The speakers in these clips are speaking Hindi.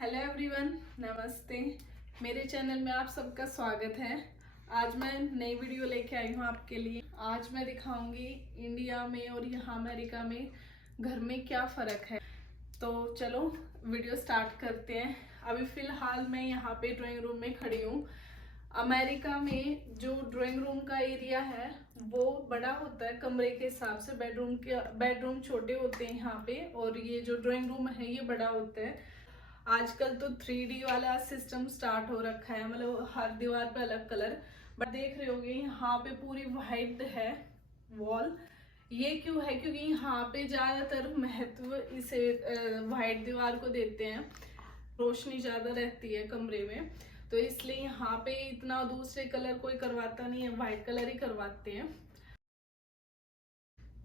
हेलो एवरीवन, नमस्ते। मेरे चैनल में आप सबका स्वागत है। आज मैं नई वीडियो लेके आई हूँ आपके लिए। आज मैं दिखाऊंगी इंडिया में और यहाँ अमेरिका में घर में क्या फ़र्क है। तो चलो वीडियो स्टार्ट करते हैं। अभी फ़िलहाल मैं यहाँ पे ड्राइंग रूम में खड़ी हूँ। अमेरिका में जो ड्राइंग रूम का एरिया है वो बड़ा होता है कमरे के हिसाब से। बेडरूम छोटे होते हैं यहाँ पे, और ये जो ड्राइंग रूम है ये बड़ा होता है। आजकल तो 3D वाला सिस्टम स्टार्ट हो रखा है, मतलब हर दीवार पे अलग कलर। बट देख रहे होगे यहाँ पे पूरी वाइट है वॉल। ये क्यों है? क्योंकि यहाँ पे ज्यादातर महत्व इसे वाइट दीवार को देते हैं। रोशनी ज्यादा रहती है कमरे में, तो इसलिए यहाँ पे इतना दूसरे कलर कोई करवाता नहीं है, वाइट कलर ही करवाते हैं।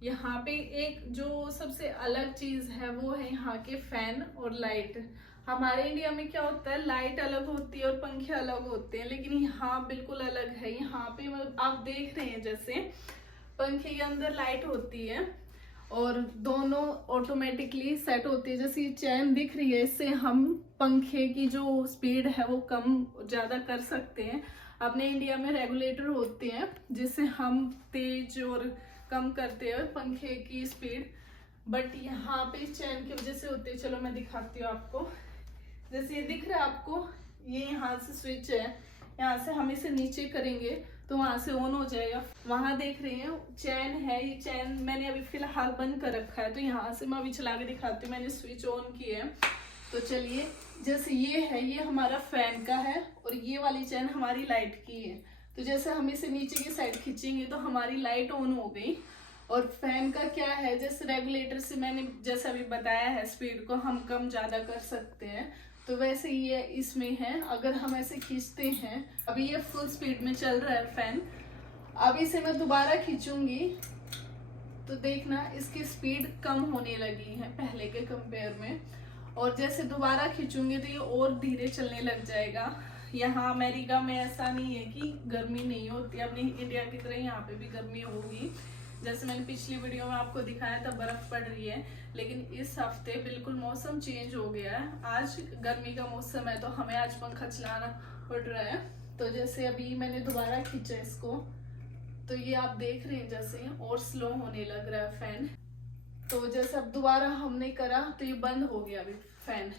यहाँ पे एक जो सबसे अलग चीज है वो है यहाँ के फैन और लाइट। हमारे इंडिया में क्या होता है, लाइट अलग होती है और पंखे अलग होते हैं, लेकिन यहाँ बिल्कुल अलग है। यहाँ पे मतलब आप देख रहे हैं जैसे पंखे के अंदर लाइट होती है और दोनों ऑटोमेटिकली सेट होती है। जैसे ये चैन दिख रही है, इससे हम पंखे की जो स्पीड है वो कम ज्यादा कर सकते हैं। अपने इंडिया में रेगुलेटर होते हैं जिससे हम तेज और कम करते हैं पंखे की स्पीड, बट यहाँ पे चैन की वजह से होती है। चलो मैं दिखाती हूँ आपको। जैसे ये दिख रहा है आपको, ये यहाँ से स्विच है, यहाँ से हम इसे नीचे करेंगे तो वहां से ऑन हो जाएगा। वहां देख रहे हैं चैन है, ये चैन मैंने अभी फिलहाल बंद कर रखा है, तो यहाँ से मैं अभी चला के दिखाती हूँ। मैंने स्विच ऑन किया है, तो चलिए। जैसे ये है, ये हमारा फैन का है और ये वाली चैन हमारी लाइट की है। तो जैसे हम इसे नीचे की साइड खींचेंगे तो हमारी लाइट ऑन हो गई। और फैन का क्या है, जैसे रेगुलेटर से मैंने जैसे अभी बताया है, स्पीड को हम कम ज्यादा कर सकते हैं, तो वैसे ये इसमें है। अगर हम ऐसे खींचते हैं, अभी ये फुल स्पीड में चल रहा है फैन। अब इसे मैं दोबारा खींचूंगी तो देखना इसकी स्पीड कम होने लगी है पहले के कंपेयर में, और जैसे दोबारा खींचूंगी तो ये और धीरे चलने लग जाएगा। यहाँ अमेरिका में ऐसा नहीं है कि गर्मी नहीं होती, अपनी इंडिया की तरह यहाँ पे भी गर्मी होगी। जैसे मैंने पिछली वीडियो में आपको दिखाया था बर्फ पड़ रही है, लेकिन इस हफ्ते बिल्कुल मौसम चेंज हो गया है। आज गर्मी का मौसम है तो हमें आज पंखा चलाना पड़ रहा है। तो जैसे अभी मैंने दोबारा खींचा इसको, तो ये आप देख रहे हैं जैसे और स्लो होने लग रहा है फैन। तो जैसे अब दोबारा हमने करा तो ये बंद हो गया अभी फैन,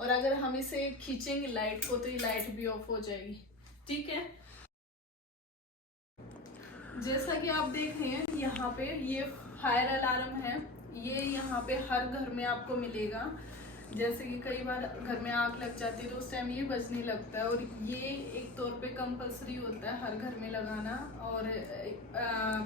और अगर हम इसे खींचेंगे लाइट को तो ये लाइट भी ऑफ हो जाएगी। ठीक है, जैसा कि आप देख रहे हैं यहाँ पे ये फायर अलार्म है। ये यहाँ पे हर घर में आपको मिलेगा। जैसे कि कई बार घर में आग लग जाती है तो उस टाइम ये बजने लगता है, और ये एक तौर पे कंपलसरी होता है हर घर में लगाना, और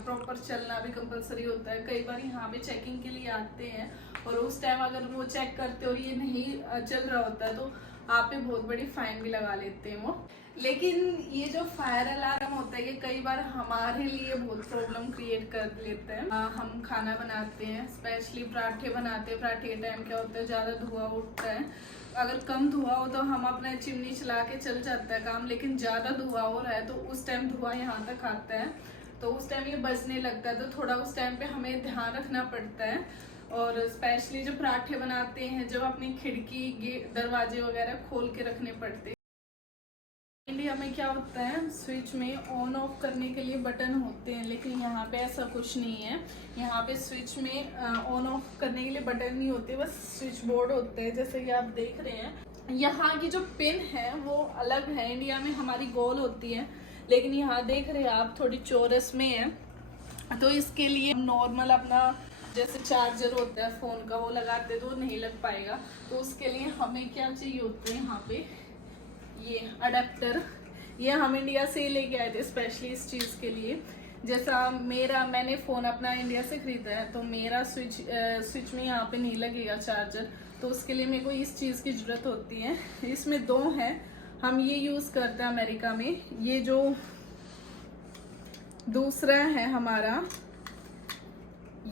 प्रॉपर चलना भी कंपलसरी होता है। कई बार यहाँ पे चेकिंग के लिए आते हैं और उस टाइम अगर वो चेक करते और ये नहीं चल रहा होता है तो आप पे बहुत बड़ी फाइन भी लगा लेते हैं वो। लेकिन ये जो फायर अलार्म होता है ये कई बार हमारे लिए बहुत प्रॉब्लम क्रिएट कर लेता है। हम खाना बनाते हैं, स्पेशली पराठे बनाते हैं। पराठे के टाइम क्या होता है, ज़्यादा धुआं उठता है। अगर कम धुआं हो तो हम अपना चिमनी चला के चल जाता है काम, लेकिन ज़्यादा धुआं हो रहा है तो उस टाइम धुआं यहाँ तक आता है, तो उस टाइम ये बजने लगता है। तो थोड़ा उस टाइम पे हमें ध्यान रखना पड़ता है। और स्पेशली जो पराठे बनाते हैं, जब अपनी खिड़की दरवाजे वगैरह खोल के रखने पड़ते हैं। इंडिया में क्या होता है, स्विच में ऑन ऑफ करने के लिए बटन होते हैं, लेकिन यहाँ पे ऐसा कुछ नहीं है। यहाँ पे स्विच में ऑन ऑफ करने के लिए बटन नहीं होते, बस स्विच बोर्ड होते हैं जैसे कि आप देख रहे हैं। यहाँ की जो पिन है वो अलग है। इंडिया में हमारी गोल होती है, लेकिन यहाँ देख रहे हैं आप थोड़ी चौरस में है। तो इसके लिए नॉर्मल अपना जैसे चार्जर होता है फ़ोन का वो लगाते तो नहीं लग पाएगा। तो उसके लिए हमें क्या चाहिए होता है, यहाँ पे ये अडेप्टर। ये हम इंडिया से ही लेके आए थे स्पेशली इस चीज़ के लिए। जैसा मैंने फ़ोन अपना इंडिया से ख़रीदा है, तो मेरा स्विच में यहाँ पे नहीं लगेगा चार्जर, तो उसके लिए मेरे को इस चीज़ की ज़रूरत होती है। इसमें दो हैं, हम ये यूज़ करते हैं अमेरिका में। ये जो दूसरा है हमारा,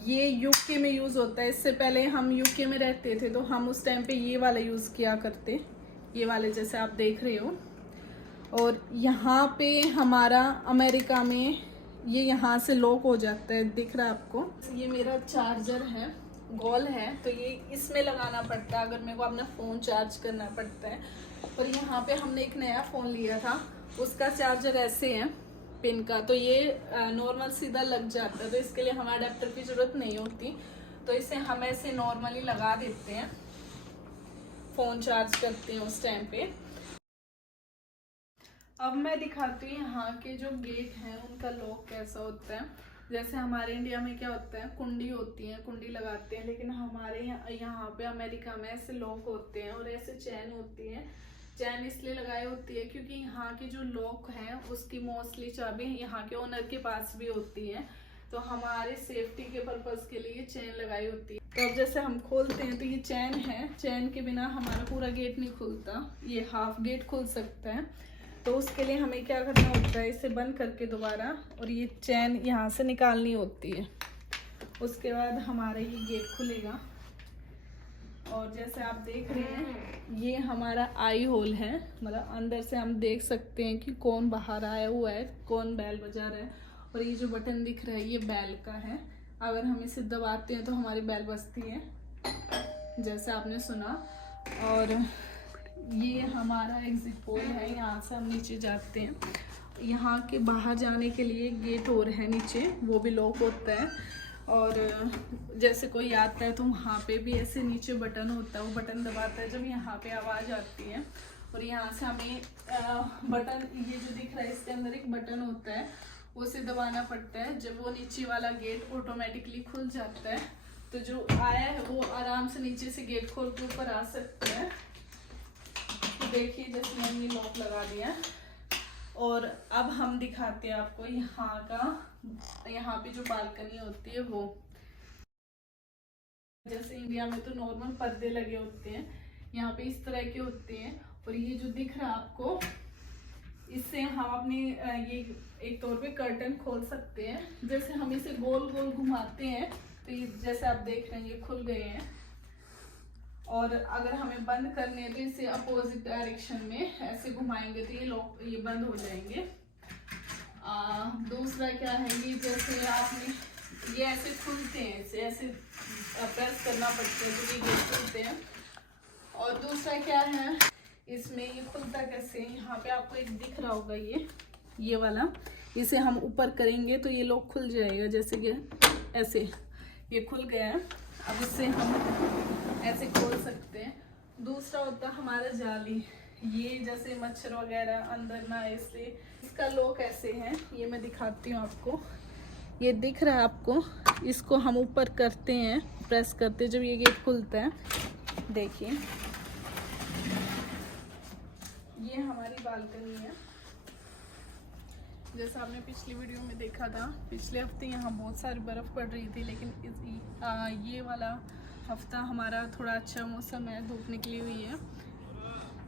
ये यूके में यूज़ होता है। इससे पहले हम यूके में रहते थे तो हम उस टाइम पे ये वाला यूज़ किया करते, ये वाले जैसे आप देख रहे हो। और यहाँ पे हमारा अमेरिका में ये यहाँ से लॉक हो जाता है, दिख रहा है आपको। ये मेरा चार्जर है गोल है, तो ये इसमें लगाना पड़ता है अगर मेरे को अपना फ़ोन चार्ज करना पड़ता है। और यहाँ पे हमने एक नया फ़ोन लिया था, उसका चार्जर ऐसे है पिन का, तो ये नॉर्मल सीधा लग जाता है, तो इसके लिए हमें अडेप्टर की ज़रूरत नहीं होती। तो इसे हम ऐसे नॉर्मली लगा देते हैं, फ़ोन चार्ज करते हैं उस टाइम पे। अब मैं दिखाती हूँ यहाँ के जो गेट हैं उनका लॉक कैसा होता है। जैसे हमारे इंडिया में क्या होता है, कुंडी होती है, कुंडी लगाते हैं, लेकिन हमारे यहाँ पे अमेरिका में ऐसे लॉक होते हैं और ऐसे चैन होती है। चैन इसलिए लगाई होती है क्योंकि यहाँ की जो लॉक है उसकी मोस्टली चाबी यहाँ के ओनर के पास भी होती है, तो हमारे सेफ्टी के पर्पज के लिए चैन लगाई होती है। तो अब जैसे हम खोलते हैं तो ये चैन है, चैन के बिना हमारा पूरा गेट नहीं खुलता, ये हाफ गेट खुल सकता है। तो उसके लिए हमें क्या करना होता है, इसे बंद करके दोबारा और ये चैन यहाँ से निकालनी होती है। उसके बाद हमारा ये गेट खुलेगा। और जैसे आप देख रहे हैं ये हमारा आई होल है, मतलब अंदर से हम देख सकते हैं कि कौन बाहर आया हुआ है, कौन बैल बजा रहा है। और ये जो बटन दिख रहा है ये बैल का है, अगर हम इसे दबाते हैं तो हमारी बैल बजती है, जैसे आपने सुना। और ये हमारा एग्जिट पोल है, यहाँ से हम नीचे जाते हैं। यहाँ के बाहर जाने के लिए गेट और है नीचे, वो भी लॉक होता है। और जैसे कोई आता है तो वहाँ पे भी ऐसे नीचे बटन होता है, वो बटन दबाता है जब यहाँ पे आवाज़ आती है। और यहाँ से हमें बटन, ये जो दिख रहा है इसके अंदर एक बटन होता है, उसे दबाना पड़ता है। जब वो नीचे वाला गेट ऑटोमेटिकली खुल जाता है तो जो आया है वो आराम से नीचे से गेट खोल के ऊपर आ सकता है। तो देखिए जैसे मैंने ये लॉक लगा दिया। और अब हम दिखाते हैं आपको यहाँ का, यहाँ पे जो बालकनी होती है वो, जैसे इंडिया में तो नॉर्मल पर्दे लगे होते हैं, यहाँ पे इस तरह के होते हैं। और ये जो दिख रहा है आपको, इससे हम अपने ये एक तौर पे कर्टन खोल सकते हैं। जैसे हम इसे गोल गोल घुमाते हैं तो ये जैसे आप देख रहे हैं ये खुल गए हैं। और अगर हमें बंद करने हैं तो इसे अपोजिट डायरेक्शन में ऐसे घुमाएंगे तो ये लॉक, ये बंद हो जाएंगे। दूसरा क्या है, ये जैसे आपने, ये ऐसे खुलते हैं, इसे ऐसे प्रेस करना पड़ता है तो ये गेट खुलते हैं। और दूसरा क्या है, इसमें ये खुलता कैसे, यहाँ पे आपको एक दिख रहा होगा ये वाला, इसे हम ऊपर करेंगे तो ये लॉक खुल जाएगा। जैसे कि ऐसे ये खुल गया है, अब इससे हम ऐसे खोल सकते हैं। दूसरा होता है हमारा जाली, ये जैसे मच्छर वगैरह अंदर ना आए, इसलिए इसका लॉक ऐसे है, ये मैं दिखाती हूँ आपको। ये दिख रहा है आपको, इसको हम ऊपर करते हैं, प्रेस करते हैं, जब ये गेट खुलता है। देखिए ये हमारी बालकनी है। जैसा आपने पिछली वीडियो में देखा था, पिछले हफ्ते यहाँ बहुत सारी बर्फ़ पड़ रही थी, लेकिन ये वाला हफ्ता हमारा थोड़ा अच्छा मौसम है, धूप निकली हुई है।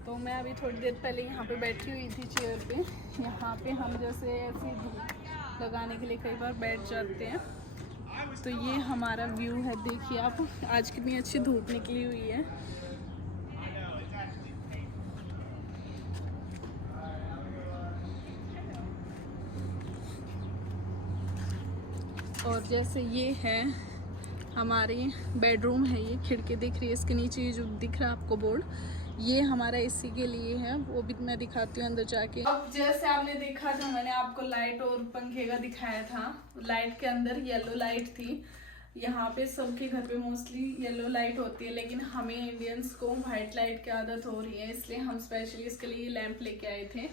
तो मैं अभी थोड़ी देर पहले यहाँ पे बैठी हुई थी चेयर पे। यहाँ पे हम जैसे ऐसे धूप लगाने के लिए कई बार बैठ जाते हैं। तो ये हमारा व्यू है, देखिए आप, आज कितनी अच्छी धूप निकली हुई है। और जैसे ये है हमारे बेडरूम है, ये खिड़की दिख रही है, इसके नीचे ये जो दिख रहा है आपको बोर्ड, ये हमारा एसी के लिए है, वो भी मैं दिखाती हूँ अंदर जाके। अब जैसे आपने देखा था, मैंने आपको लाइट और पंखे का दिखाया था। लाइट के अंदर येलो लाइट थी, यहाँ पे सबके घर पे मोस्टली येलो लाइट होती है, लेकिन हमें इंडियंस को वाइट लाइट की आदत हो रही है, इसलिए हम स्पेशली इसके लिए लैंप लेके आए थे।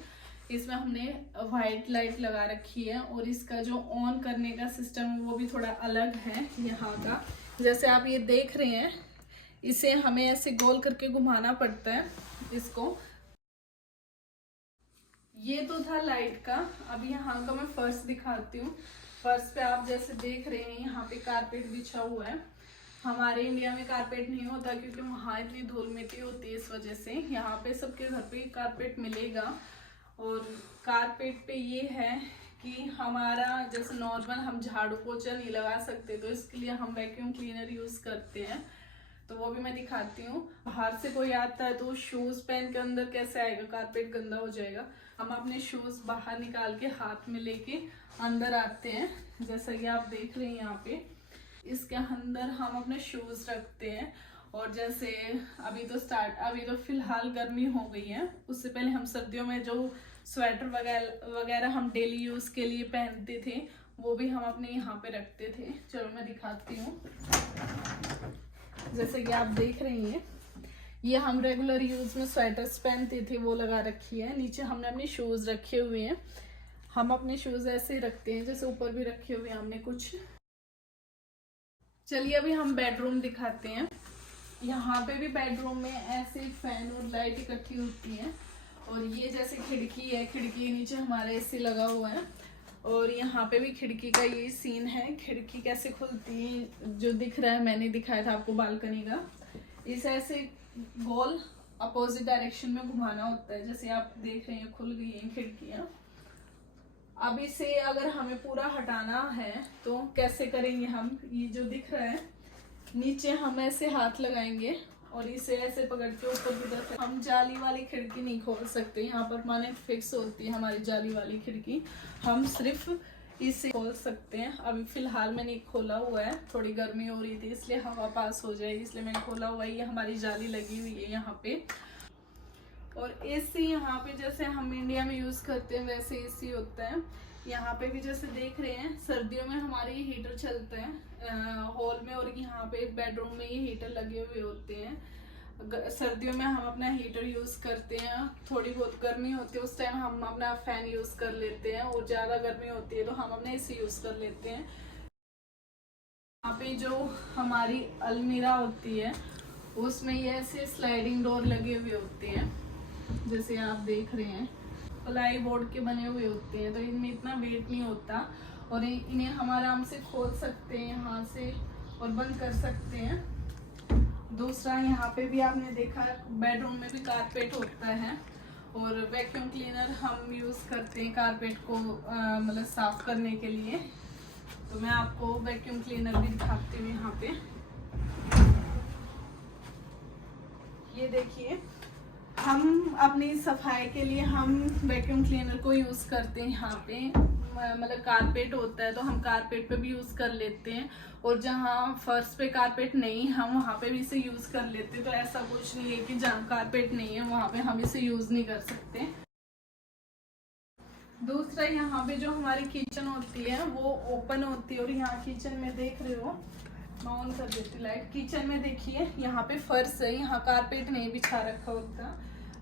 इसमें हमने वाइट लाइट लगा रखी है और इसका जो ऑन करने का सिस्टम है वो भी थोड़ा अलग है यहाँ का। जैसे आप ये देख रहे हैं, इसे हमें ऐसे गोल करके घुमाना पड़ता है इसको। ये तो था लाइट का। अब यहाँ का मैं फर्श दिखाती हूँ। फर्श पे आप जैसे देख रहे हैं यहाँ पे कारपेट बिछा हुआ है। हमारे इंडिया में कारपेट नहीं होता क्योंकि वहाँ इतनी धूल मिट्टी होती है, इस वजह से यहाँ पे सबके घर पे कारपेट मिलेगा। और कारपेट पे ये है कि हमारा जैसे नॉर्मल हम झाड़ू पोछा नहीं लगा सकते, तो इसके लिए हम वैक्यूम क्लीनर यूज़ करते हैं, तो वो भी मैं दिखाती हूँ। बाहर से कोई आता है तो शूज़ पहन के अंदर कैसे आएगा, कारपेट गंदा हो जाएगा। हम अपने शूज़ बाहर निकाल के हाथ में लेके अंदर आते हैं, जैसा कि आप देख रहे हैं यहाँ पे। इसके अंदर हम अपने शूज रखते हैं। और जैसे अभी तो फिलहाल गर्मी हो गई है, उससे पहले हम सर्दियों में जो स्वेटर वगैरह हम डेली यूज के लिए पहनते थे वो भी हम अपने यहाँ पे रखते थे। चलो मैं दिखाती हूँ। जैसे कि आप देख रही हैं, ये हम रेगुलर यूज में स्वेटर्स पहनते थे वो लगा रखी है। नीचे हमने अपने शूज रखे हुए हैं। हम अपने शूज ऐसे ही रखते हैं, जैसे ऊपर भी रखे हुए हैं हमने कुछ। चलिए अभी हम बेडरूम दिखाते हैं। यहाँ पे भी बेडरूम में ऐसे फैन और लाइट इकट्ठी होती है। और ये जैसे खिड़की है, खिड़की के नीचे हमारा एसी लगा हुआ है। और यहाँ पे भी खिड़की का ये सीन है, खिड़की कैसे खुलती है जो दिख रहा है, मैंने दिखाया था आपको बालकनी का। इसे ऐसे गोल अपोजिट डायरेक्शन में घुमाना होता है। जैसे आप देख रहे हैं खुल गई हैं खिड़कियाँ। अब इसे अगर हमें पूरा हटाना है तो कैसे करेंगे हम? ये जो दिख रहा है नीचे हम ऐसे हाथ लगाएंगे और इसे ऐसे पकड़ के ऊपर की तरफ। हम जाली वाली खिड़की नहीं खोल सकते, यहाँ पर परमानेंट फिक्स होती है हमारी जाली वाली खिड़की। हम सिर्फ इसे खोल सकते हैं। अभी फिलहाल मैंने खोला हुआ है, थोड़ी गर्मी हो रही थी इसलिए हवा पास हो जाएगी इसलिए मैंने खोला हुआ है। ये हमारी जाली लगी हुई है यहाँ पे। और एसी यहाँ पे जैसे हम इंडिया में यूज करते हैं वैसे एसी होता है यहाँ पे भी। जैसे देख रहे हैं सर्दियों में हमारे ये हीटर चलते हैं हॉल में, और यहाँ पे बेडरूम में ये हीटर लगे हुए होते हैं। सर्दियों में हम अपना हीटर यूज करते हैं। थोड़ी बहुत गर्मी होती है उस टाइम हम अपना फैन यूज कर लेते हैं, और ज्यादा गर्मी होती है तो हम अपना एसी यूज कर लेते हैं। यहाँ पे जो हमारी अलमीरा होती है उसमें ये ऐसे स्लाइडिंग डोर लगे हुए होते हैं, जैसे आप देख रहे हैं प्लाई बोर्ड के बने हुए होते हैं, तो इनमें इतना वेट नहीं होता और इन्हें हम आराम से खोल सकते हैं यहाँ से और बंद कर सकते हैं। दूसरा यहाँ पे भी आपने देखा बेडरूम में भी कारपेट होता है, और वैक्यूम क्लीनर हम यूज़ करते हैं कारपेट को मतलब साफ करने के लिए। तो मैं आपको वैक्यूम क्लीनर भी दिखाती हूँ यहाँ पे। ये देखिए, हम अपनी सफाई के लिए हम वैक्यूम क्लीनर को यूज करते हैं। यहाँ पे मतलब कारपेट होता है तो हम कारपेट पे भी यूज कर लेते हैं, और जहाँ फर्श पे कारपेट नहीं हम वहाँ पे भी इसे यूज कर लेते हैं। तो ऐसा कुछ नहीं है कि जहाँ कारपेट नहीं है वहाँ पे हम इसे यूज नहीं कर सकते। दूसरा यहाँ पे जो हमारी किचन होती है वो ओपन होती है, और यहाँ किचन में देख रहे हो, मैं ऑन कर देती लाइट। किचन में देखिए यहाँ पे फर्श है, यहाँ कारपेट नहीं बिछा रखा होता,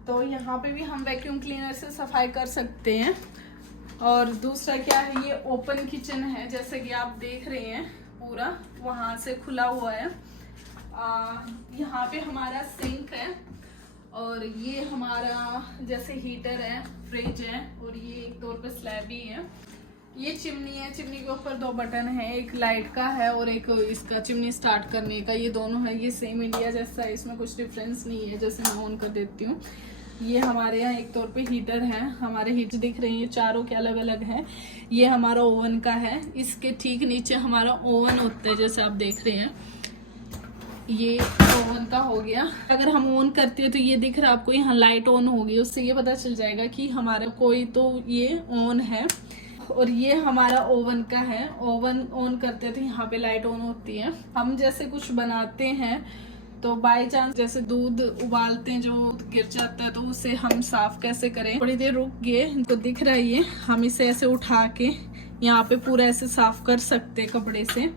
तो यहाँ पे भी हम वैक्यूम क्लीनर से सफाई कर सकते हैं। और दूसरा क्या है, ये ओपन किचन है जैसे कि आप देख रहे हैं, पूरा वहाँ से खुला हुआ है। यहाँ पे हमारा सिंक है, और ये हमारा जैसे हीटर है, फ्रिज है, और ये एक तौर पे स्लैब ही है। ये चिमनी है, चिमनी के ऊपर दो बटन है, एक लाइट का है और एक इसका चिमनी स्टार्ट करने का। ये दोनों है, ये सेम इंडिया जैसा है, इसमें कुछ डिफरेंस नहीं है। जैसे मैं ऑन कर देती हूँ, ये हमारे यहाँ एक तौर पे हीटर है। हमारे हीटर दिख रहे हैं ये चारों के अलग अलग है। ये हमारा ओवन का है, इसके ठीक नीचे हमारा ओवन होता है जैसे आप देख रहे हैं। ये ओवन का हो गया। अगर हम ऑन करते हैं तो ये दिख रहा है आपको, यहाँ लाइट ऑन होगी, उससे ये पता चल जाएगा कि हमारा कोई तो ये ऑन है। और ये हमारा ओवन का है, ओवन ऑन करते हैं तो यहाँ पे लाइट ऑन होती है। हम जैसे कुछ बनाते हैं तो बाय चांस जैसे दूध उबालते हैं जो गिर जाता है, तो उसे हम साफ कैसे करें। थोड़ी देर रुक गए, इनको दिख रहा है ये, हम इसे ऐसे उठा के यहाँ पे पूरा ऐसे साफ कर सकते हैं कपड़े से,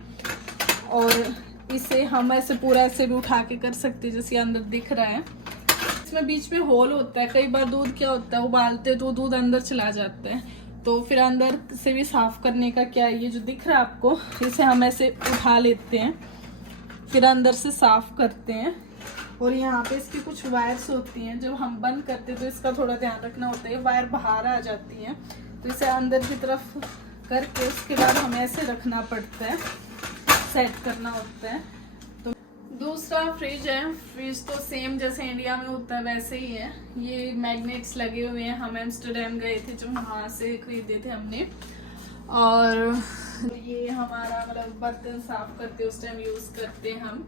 और इसे हम ऐसे पूरा ऐसे भी उठा के कर सकते हैं जैसे अंदर दिख रहा है। इसमें बीच में होल होता है, कई बार दूध क्या होता है उबालते तो दूध अंदर चला जाता है, तो फिर अंदर से भी साफ करने का क्या, ये जो दिख रहा है आपको, इसे हम ऐसे उठा लेते हैं फिर अंदर से साफ करते हैं। और यहाँ पे इसकी कुछ वायर्स होती हैं, जब हम बंद करते हैं तो इसका थोड़ा ध्यान रखना होता है, वायर बाहर आ जाती है, तो इसे अंदर की तरफ करके उसके बाद हमें ऐसे रखना पड़ता है, सेट करना होता है। तो दूसरा फ्रिज है, फ्रिज तो सेम जैसे इंडिया में होता है वैसे ही है। ये मैग्नेट्स लगे हुए हैं, हम एम्स्टरडैम गए थे जो वहाँ से खरीदे थे हमने। और ये हमारा मतलब बर्तन साफ करते उस टाइम यूज करते हैं हम।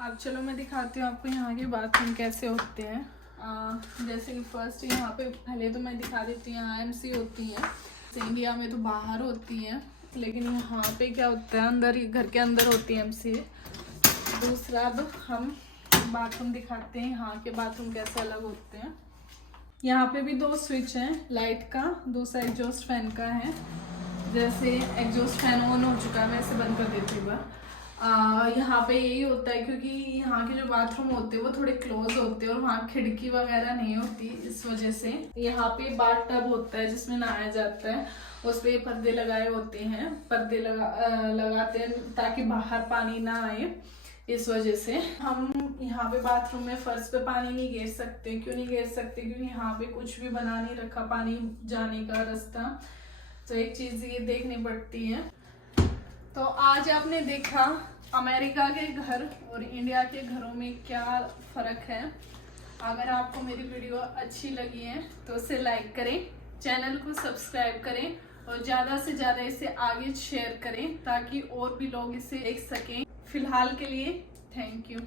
अब चलो मैं दिखाती हूँ आपको यहाँ के बाथरूम कैसे होते हैं। जैसे कि फर्स्ट यहाँ पे पहले तो मैं दिखा देती हूँ, यहाँ एमसी होती है, इंडिया में तो बाहर होती है, लेकिन यहाँ पे क्या होता है, अंदर ही घर के अंदर होती है एमसी। दूसरा अब हम बाथरूम दिखाते हैं, यहाँ के बाथरूम कैसे अलग होते हैं। यहाँ पे भी 2 स्विच हैं, लाइट का, दूसरा एग्जॉस्ट फैन का है। जैसे एग्जॉस्ट फैन ऑन हो चुका है, मैं इसे बंद कर देती हूँ। यहाँ पे यही होता है क्योंकि यहाँ के जो बाथरूम होते हैं वो थोड़े क्लोज होते हैं और वहाँ खिड़की वगैरह नहीं होती, इस वजह से। यहाँ पे बाथ टब होता है जिसमें नहाया जाता है, उस पे पर्दे लगाए होते हैं, पर्दे लगाते हैं ताकि बाहर पानी ना आए, इस वजह से। हम यहाँ पे बाथरूम में फर्श पे पानी नहीं गिर सकते। क्यों नहीं गिर सकते? क्योंकि यहाँ पे कुछ भी बना नहीं रखा पानी जाने का रास्ता, तो एक चीज ये देखनी पड़ती है। तो आज आपने देखा अमेरिका के घर और इंडिया के घरों में क्या फ़र्क है। अगर आपको मेरी वीडियो अच्छी लगी है तो उसे लाइक करें, चैनल को सब्सक्राइब करें और ज़्यादा से ज़्यादा इसे आगे शेयर करें ताकि और भी लोग इसे देख सकें। फिलहाल के लिए थैंक यू।